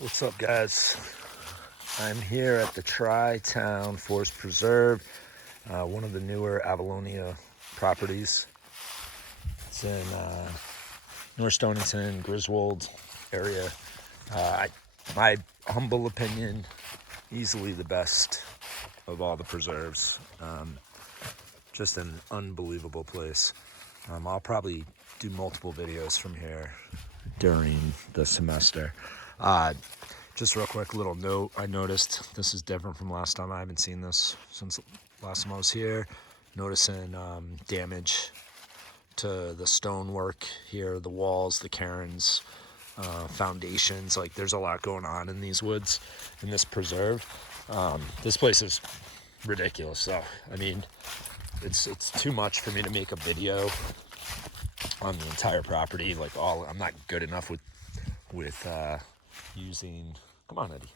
What's up, guys? I'm here at the Tri-Town Forest Preserve, one of the newer AVALONIA properties. It's in North Stonington, Griswold area. My humble opinion, easily the best of all the preserves. Just an unbelievable place. I'll probably do multiple videos from here during the semester. Just real quick, little note. I noticed this is different from last time. I haven't seen this since last time I was here. Noticing damage to the stonework here, the walls, the cairns, foundations. Like, there's a lot going on in these woods, in this preserve. This place is ridiculous. So, I mean, it's too much for me to make a video on the entire property. Like, I'm not good enough with using, come on, Eddie,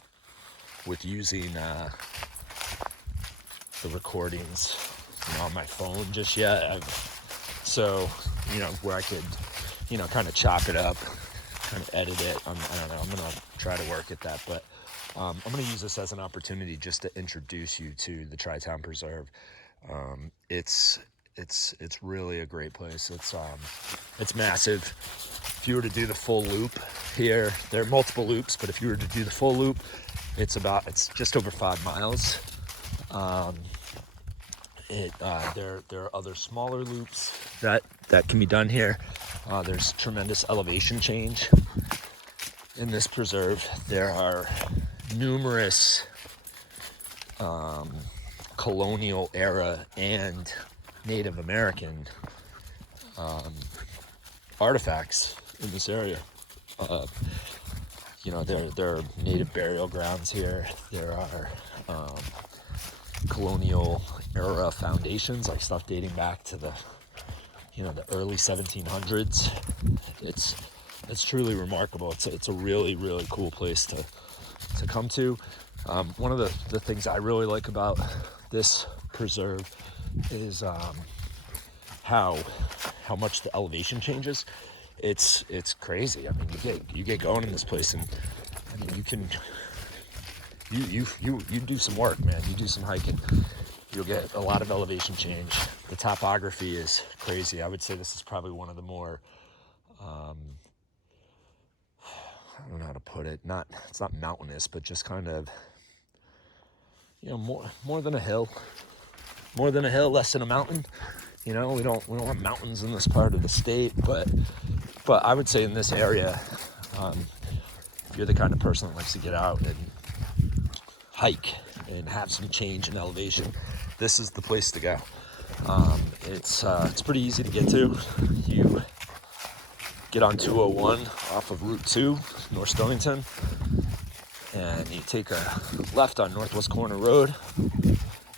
with using the recordings, on my phone just yet. So, where I could, kind of chop it up, kind of edit it. I don't know. I'm gonna try to work at that, but I'm gonna use this as an opportunity just to introduce you to the Tri-Town Preserve. It's really a great place. It's massive. If you were to do the full loop here, there are multiple loops, but if you were to do the full loop, it's just over 5 miles. There are other smaller loops that can be done here. There's tremendous elevation change in this preserve. There are numerous colonial era and Native American artifacts in this area. There are native burial grounds here. There are colonial era foundations, like stuff dating back to the early 1700s. It's truly remarkable. It's a really, really cool place to come to. One of the things I really like about this preserve is how much the elevation changes. It's crazy. I mean, you get going in this place, and I mean, you do some work, man. You do some hiking, you'll get a lot of elevation change. The topography is crazy. I would say this is probably one of the more I don't know how to put it. It's not mountainous, but just kind of more than a hill. More than a hill, less than a mountain. We don't have mountains in this part of the state, but I would say in this area, if you're the kind of person that likes to get out and hike and have some change in elevation, this is the place to go. It's pretty easy to get to. You get on 201 off of Route 2, North Stonington, and you take a left on Northwest Corner Road,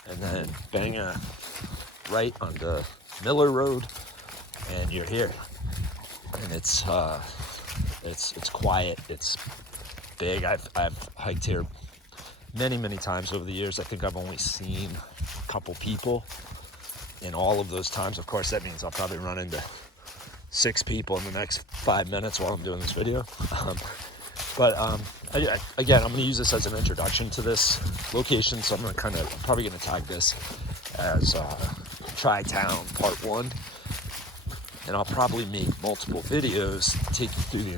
and then bang a right onto Miller Road, and you're here. And it's quiet. It's big. I've hiked here many times over the years. I think I've only seen a couple people in all of those times. Of course, that means I'll probably run into 6 people in the next 5 minutes while I'm doing this video. Again, I'm going to use this as an introduction to this location, so I'm probably going to tag this as Tri-Town Part 1, and I'll probably make multiple videos to take you through the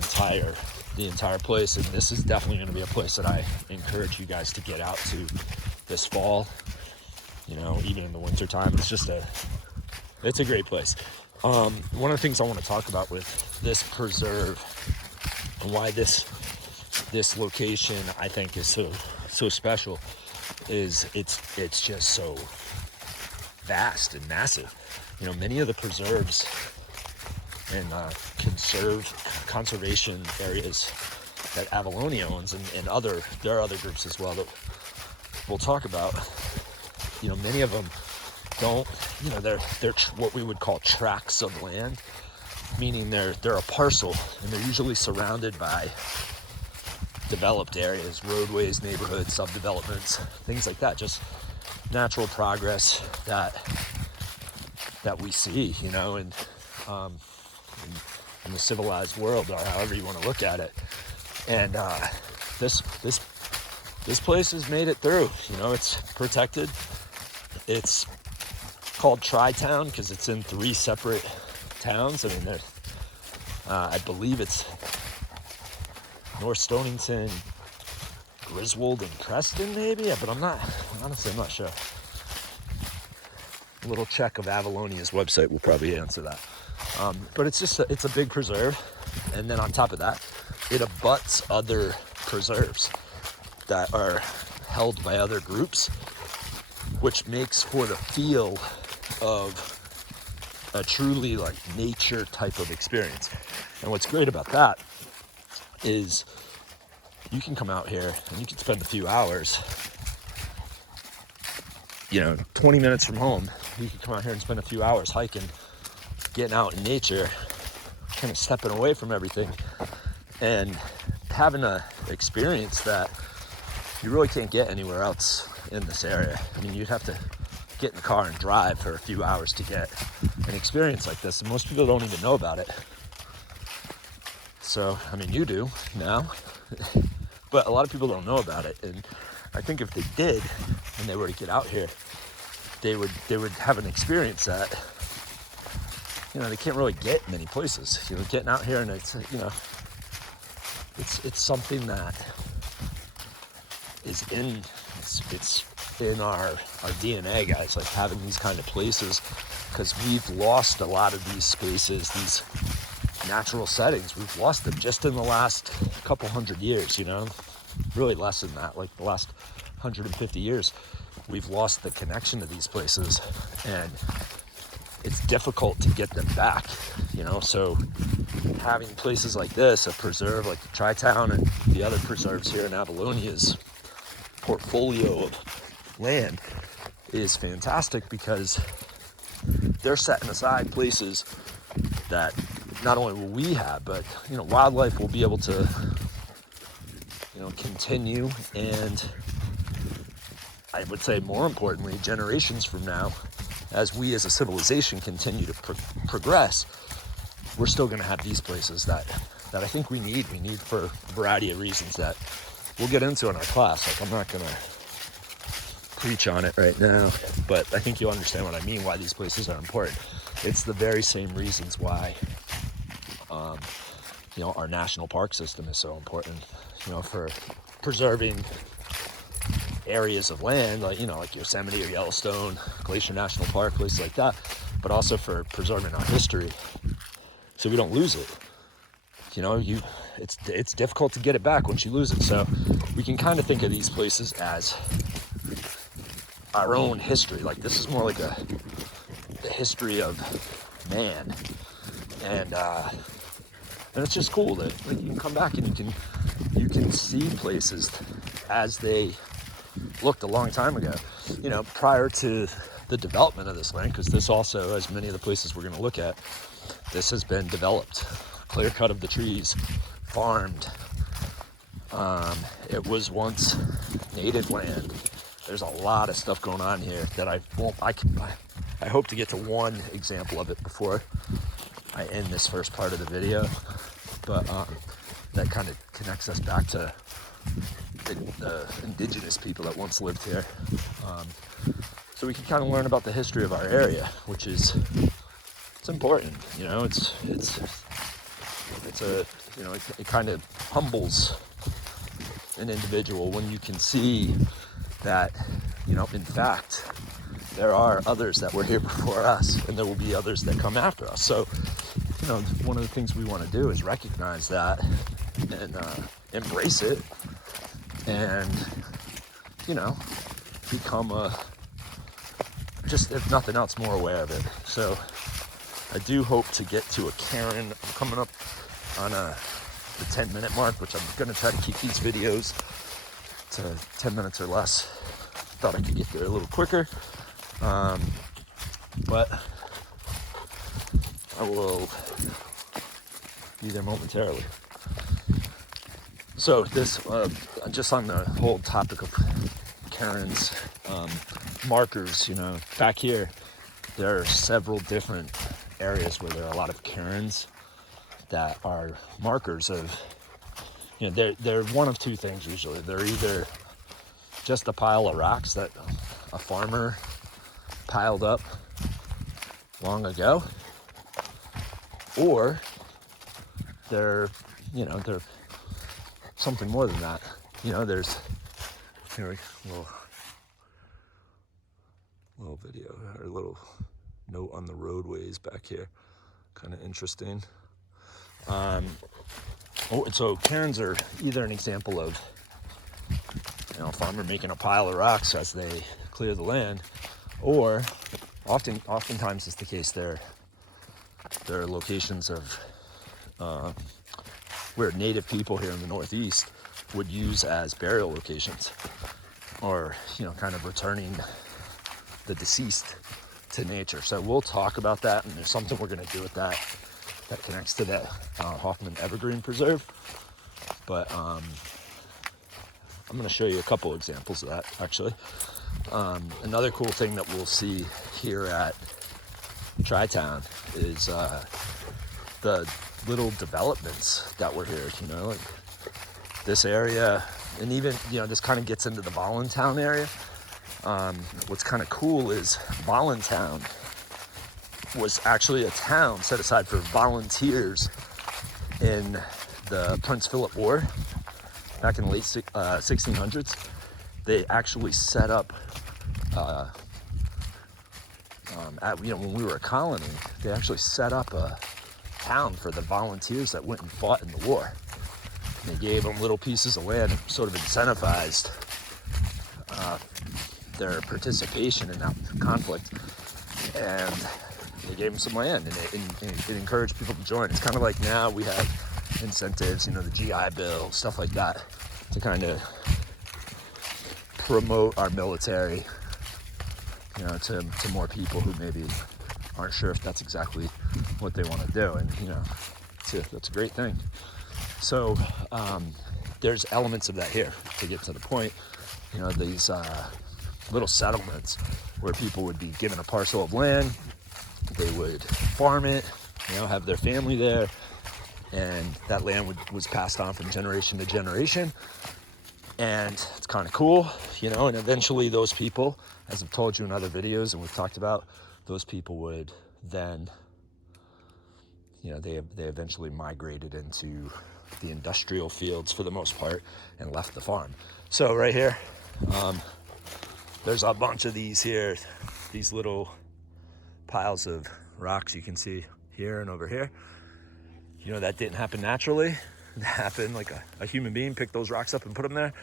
entire place. And this is definitely going to be a place that I encourage you guys to get out to this fall, even in the winter time. It's a great place. One of the things I want to talk about with this preserve and why this location I think is so special is it's just so vast and massive. Many of the preserves and conservation areas that AVALONIA owns, and there are other groups as well that we'll talk about. Many of them don't. They're what we would call tracts of land, meaning they're a parcel, and they're usually surrounded by developed areas, roadways, neighborhoods, subdevelopments, things like that. Just natural progress that we see, in the civilized world, or however you want to look at it. And this place has made it through. You know, it's protected. It's called Tri-Town because it's in 3 separate towns. I mean, I believe it's North Stonington, Griswold, and Preston, maybe, but I'm not sure. A little check of Avalonia's website will probably answer that. But it's a big preserve, and then on top of that, it abuts other preserves that are held by other groups, which makes for the feel of a truly like nature type of experience. And what's great about that is you can come out here and you can spend a few hours, 20 minutes from home, you can come out here and spend a few hours hiking, getting out in nature, kind of stepping away from everything and having an experience that you really can't get anywhere else in this area. I mean, you'd have to get in the car and drive for a few hours to get an experience like this, and most people don't even know about it. So, I mean, you do now, but a lot of people don't know about it, and I think if they did, and they were to get out here, they would have an experience that, they can't really get many places. Getting out here, and it's something that is it's in our DNA, guys, like having these kind of places, because we've lost a lot of these spaces, these natural settings. We've lost them just in the last couple hundred years, really less than that, like the last 150 years. We've lost the connection to these places, and it's difficult to get them back, so having places like this, a preserve like the Tri-Town and the other preserves here in Avalonia's portfolio of land, is fantastic, because they're setting aside places that not only will we have, but wildlife will be able to continue, and I would say more importantly, generations from now, as we as a civilization continue to progress, we're still going to have these places that I think we need for a variety of reasons that we'll get into in our class. Like, I'm not going to preach on it right now, but I think you'll understand what I mean, why these places are important. It's the very same reasons why our national park system is so important, for preserving areas of land, like Yosemite or Yellowstone, Glacier National Park, places like that, but also for preserving our history so we don't lose it. It's difficult to get it back once you lose it. So we can kind of think of these places as our own history. Like, this is more like the history of man, and it's just cool that you can come back and you can see places as they looked a long time ago, prior to the development of this land, because this also, as many of the places we're going to look at, this has been developed, clear cut of the trees, farmed. It was once native land. There's a lot of stuff going on here that I hope to get to one example of it before I end this first part of the video, but that kind of connects us back to the indigenous people that once lived here, so we can kind of learn about the history of our area, which is, it's important. It kind of humbles an individual when you can see that, in fact, there are others that were here before us, and there will be others that come after us. So, one of the things we want to do is recognize that and embrace it, and, become just, if nothing else, more aware of it. So I do hope to get to a Karen. I'm coming up on the 10-minute mark, which I'm going to try to keep these videos to 10 minutes or less. Thought I could get there a little quicker, but I will be there momentarily. So this, just on the whole topic of Karen's markers, back here, there are several different areas where there are a lot of Karens that are markers of you know, they're one of two things usually. They're either just a pile of rocks that a farmer piled up long ago, or they're, you know, they're something more than that. You know, there's, here we go, little video, or a little note on the roadways back here. Kind of interesting. So cairns are either an example of, you know, a farmer making a pile of rocks as they clear the land, or oftentimes it's the case they're locations of where native people here in the Northeast would use as burial locations, or, you know, kind of returning the deceased to nature. So we'll talk about that, and there's something we're going to do with that connects to that Hoffman Evergreen Preserve. But I'm going to show you a couple examples of that, actually. Another cool thing that we'll see here at Tri-Town is the little developments that were here, you know, like this area, and even, you know, this kind of gets into the Voluntown area. What's kind of cool is Voluntown was actually a town set aside for volunteers in the Prince Philip War back in the late 1600s. They actually set up, you know, when we were a colony, they actually set up a town for the volunteers that went and fought in the war. And they gave them little pieces of land, sort of incentivized their participation in that conflict, and they gave them some land, and it encouraged people to join. It's kind of like now we have incentives, you know, the GI Bill, stuff like that, to kind of promote our military, you know, to more people who maybe aren't sure if that's exactly what they want to do. And, you know, that's a great thing. So there's elements of that here. To get to the point, you know, these little settlements where people would be given a parcel of land, they would farm it, you know, have their family there, and that land was passed on from generation to generation. And it's kind of cool, you know, and eventually those people, as I've told you in other videos and we've talked about, those people would then, you know, they eventually migrated into the industrial fields for the most part and left the farm. So right here, there's a bunch of these here, these little piles of rocks you can see here and over here. You know, that didn't happen naturally. It happened like a human being picked those rocks up and put them there.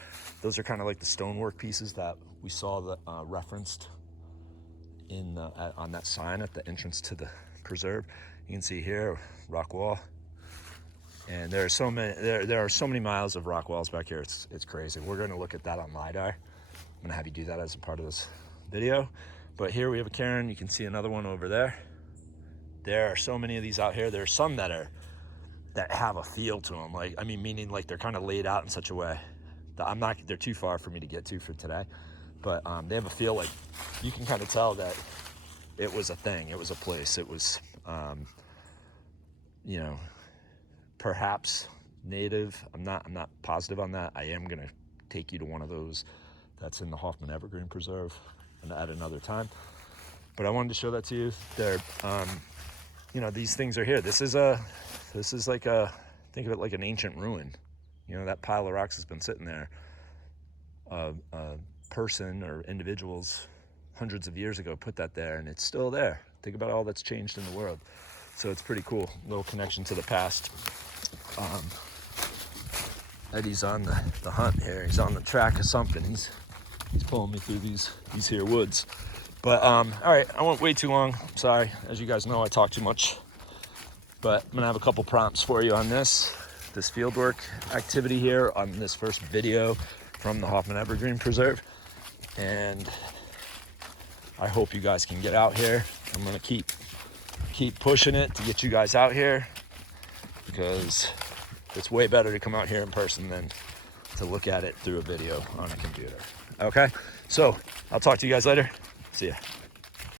Those are kind of like the stonework pieces that we saw that referenced in on that sign at the entrance to the preserve. You can see here, rock wall. And there are so many, there are so many miles of rock walls back here. It's crazy. We're going to look at that on LiDAR. I'm going to have you do that as a part of this video. But here we have a cairn. You can see another one over there. There are so many of these out here. There are some that have a feel to them. Like, I mean, meaning like they're kind of laid out in such a way that they're too far for me to get to for today. But they have a feel, like you can kind of tell that it was a thing. It was a place. It was, you know, perhaps native. I'm not positive on that. I am going to take you to one of those that's in the Hoffman Evergreen Preserve and at another time. But I wanted to show that to you. There, you know, these things are here. This is like think of it like an ancient ruin. You know, that pile of rocks has been sitting there. A person or individuals hundreds of years ago put that there, and it's still there. Think about all that's changed in the world. So it's pretty cool. Little connection to the past. Eddie's on the hunt here. He's on the track of something. He's pulling me through these here woods. But all right, I went way too long. I'm sorry. As you guys know, I talk too much. But I'm gonna have a couple prompts for you on this fieldwork activity here on this first video from the Hoffman Evergreen Preserve. And I hope you guys can get out here. I'm gonna keep pushing it to get you guys out here, because it's way better to come out here in person than to look at it through a video on a computer. Okay, so I'll talk to you guys later. See ya.